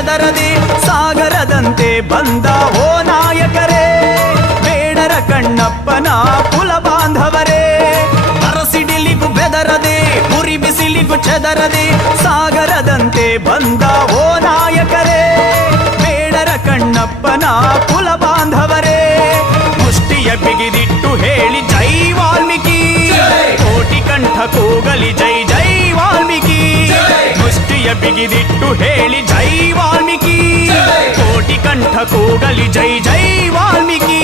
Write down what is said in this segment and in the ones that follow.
ಚೆದರದೆ ಸಾಗರದಂತೆ ಬಂದ ಓ ನಾಯಕರೇ, ಬೇಡರ ಕಣ್ಣಪ್ಪನ ಕುಲ ಬಾಂಧವರೇ. ಅರಸಿಡಿಲಿಗು ಬೆದರದೆ ಉರಿ ಬಿಸಿಲಿಗು ಚೆದರದೆ, ಸಾಗರದಂತೆ ಬಂದ ಓ ನಾಯಕರೇ ಮುಷ್ಟಿಯ ಬಿಗಿದಿಟ್ಟು ಹೇಳಿ ಜೈ ವಾಲ್ಮೀಕಿ ಕೋಟಿ ಕಂಠ ಕೂಗಲಿ ಜೈ ಜೈ ವಾಲ್ಮೀಕಿ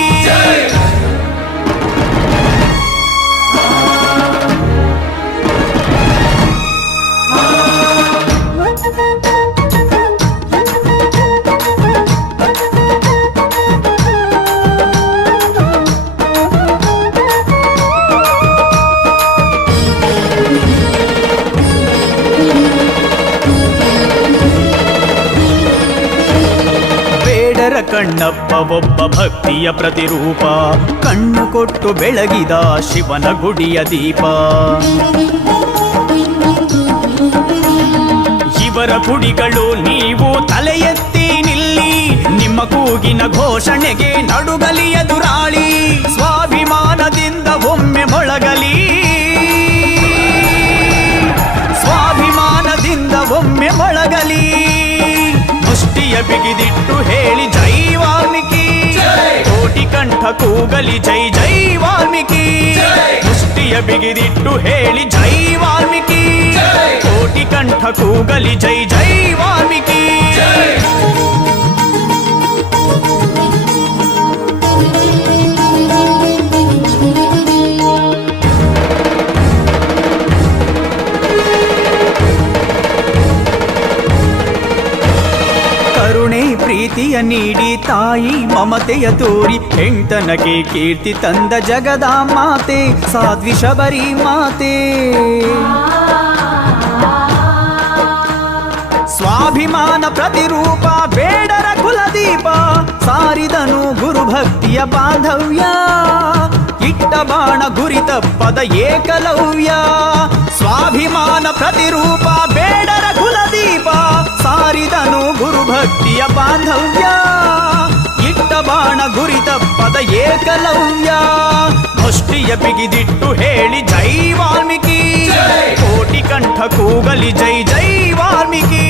ಕಣ್ಣಪ್ಪ ಒಬ್ಬ ಭಕ್ತಿಯ ಪ್ರತಿರೂಪ. ಕಣ್ಣು ಕೊಟ್ಟು ಬೆಳಗಿದ ಶಿವನ ಗುಡಿಯ ದೀಪ. ಇವರ ಗುಡಿಗಳು ನೀವು ತಲೆ ನಿಲ್ಲಿ. ನಿಮ್ಮ ಕೂಗಿನ ಘೋಷಣೆಗೆ ನಡುಗಲಿ ದುರಾಳಿ ಸ್ವಾಭಿಮಾನದಿಂದ ಒಮ್ಮೆ ಮೊಳಗಲಿ. ಸ್ವಾಭಿಮಾನದಿಂದ ಒಮ್ಮೆ ಮೊಳಗಲಿ. ಮುಷ್ಟಿಯ ಬಿಗಿದಿಟ್ಟು ಹೇಳಿ ಕಂಠ ಕೂಗಲಿ ಜೈ ಜೈ ವಾಲ್ಮೀಕಿ ಮುಷ್ಟಿಯ ಬಿಗಿದಿಟ್ಟು ಹೇಳಿ ಜೈ ವಾಲ್ಮೀಕಿ ಕೋಟಿ ಕಂಠ ಕೂಗಲಿ ಜೈ ಜೈ ಪ್ರೀತಿಯ ನೀಡಿ ತಾಯಿ ಮಮತೆಯ ತೋರಿ ಹೆಂಡತನಗೆ ಕೀರ್ತಿ ತಂದ ಜಗದ ಮಾತೆ ಸಾಧ್ವಿ ಶಬರಿ ಮಾತೆ ಸ್ವಾಭಿಮಾನ ಪ್ರತಿರೂಪ ಬೇಡರ ಕುಲದೀಪ ಸಾರಿದನು ಗುರು ಭಕ್ತಿಯ ಬಾಂಧವ್ಯ ಇಟ್ಟ ಬಾಣ ಗುರಿ ತಪ್ಪದ ಏಕಲವ್ಯ ಸ್ವಾಭಿಮಾನ ಪ್ರತಿರೂಪ ಬೇಡರ ಕುಲದೀಪ ಸಾರಿದನು ಗುರು ಭಕ್ತಿಯ ಬಾಂಧವ್ಯ ಇಟ್ಟ ಬಾಣ ಗುರಿ ತಪ್ಪದ ಏಕಲವ್ಯ ಮುಷ್ಟಿಯ ಬಿಗಿದಿಟ್ಟು ಹೇಳಿ ಜೈ ವಾಲ್ಮೀಕಿ ಕೋಟಿ ಕಂಠ ಕೂಗಲಿ ಜೈ ಜೈ ವಾಲ್ಮೀಕಿ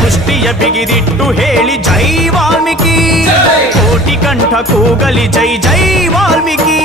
ಮುಷ್ಟಿಯ ಬಿಗಿದಿಟ್ಟು ಹೇಳಿ ಜೈ ವಾಲ್ಮೀಕಿ ಕೋಟಿ ಕಂಠ ಕೂಗಲಿ ಜೈ ಜೈ ವಾಲ್ಮೀಕಿ